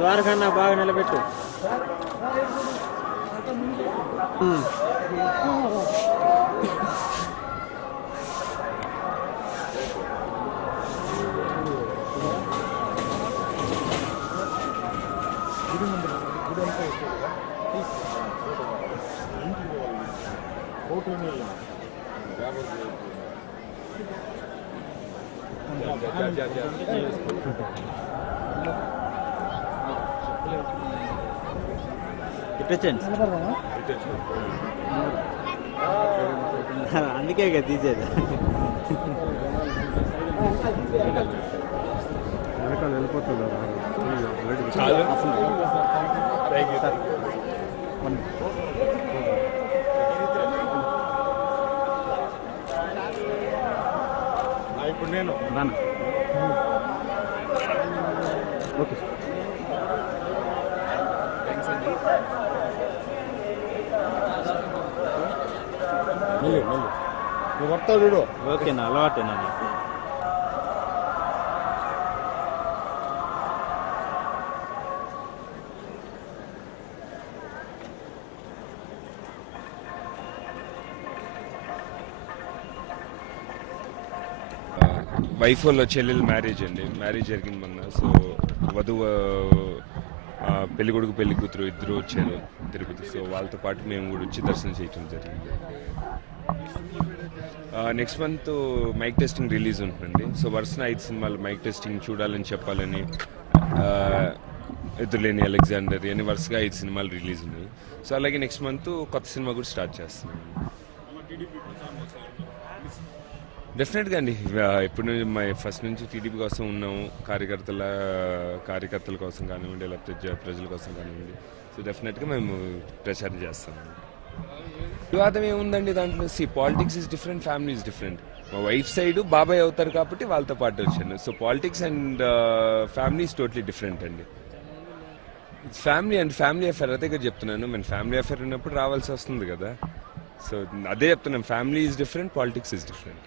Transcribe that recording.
ద్వారకన్నా బాగా నిలబెట్టు. ఇప్పించండి, అందుకే ఇక తీసేది. వెళ్ళిపోతుంది. ఇప్పుడు నేను ఓకే నువ్వు వస్తావు చూడు. ఓకేనా, అలవాటేనా? వైఫ్ వాళ్ళ చెల్లెలు మ్యారేజ్ అండి. మ్యారేజ్ జరిగింది మొన్న. సో వధువు పెళ్లి కొడుకు పెళ్లి కూతురు ఇద్దరు వచ్చారు తిరుపతి. సో వాళ్ళతో పాటు మేము కూడా వచ్చి దర్శనం చేయటం జరిగింది. Next month mike testing release ఉంటుందండి. సో వరుసన 5 సినిమాలు మైక్ టెస్టింగ్ చూడాలని చెప్పాలని, ఎదురులేని అలెగ్జాండర్ అని వరుసగా 5 సినిమాలు రిలీజ్ ఉన్నాయి. సో అలాగే నెక్స్ట్ మంత్ కొత్త సినిమా కూడా స్టార్ట్ చేస్తున్నాం. డెఫినెట్గా అండి, ఇప్పుడు ఫస్ట్ నుంచి టీడీపీ కోసం ఉన్నాము. కార్యకర్తల కోసం కానివ్వండి, లేకపోతే ప్రజల కోసం కానివ్వండి. సో డెఫినెట్గా మేము ప్రచారం చేస్తాము. వివాదం ఏముందండి దాంట్లో? Politics is different, family is different. మా వైఫ్ సైడ్ బాబాయ్ అవుతారు కాబట్టి వాళ్ళతో పాటు వచ్చాను. So politics and family is totally different అండి. ఫ్యామిలీ అండ్ ఫ్యామిలీ అఫేర్ అదే కదా చెప్తున్నాను. మన ఫ్యామిలీ అఫేర్ ఉన్నప్పుడు రావాల్సి వస్తుంది కదా. సో అదే చెప్తున్నాను, family is different, politics is different.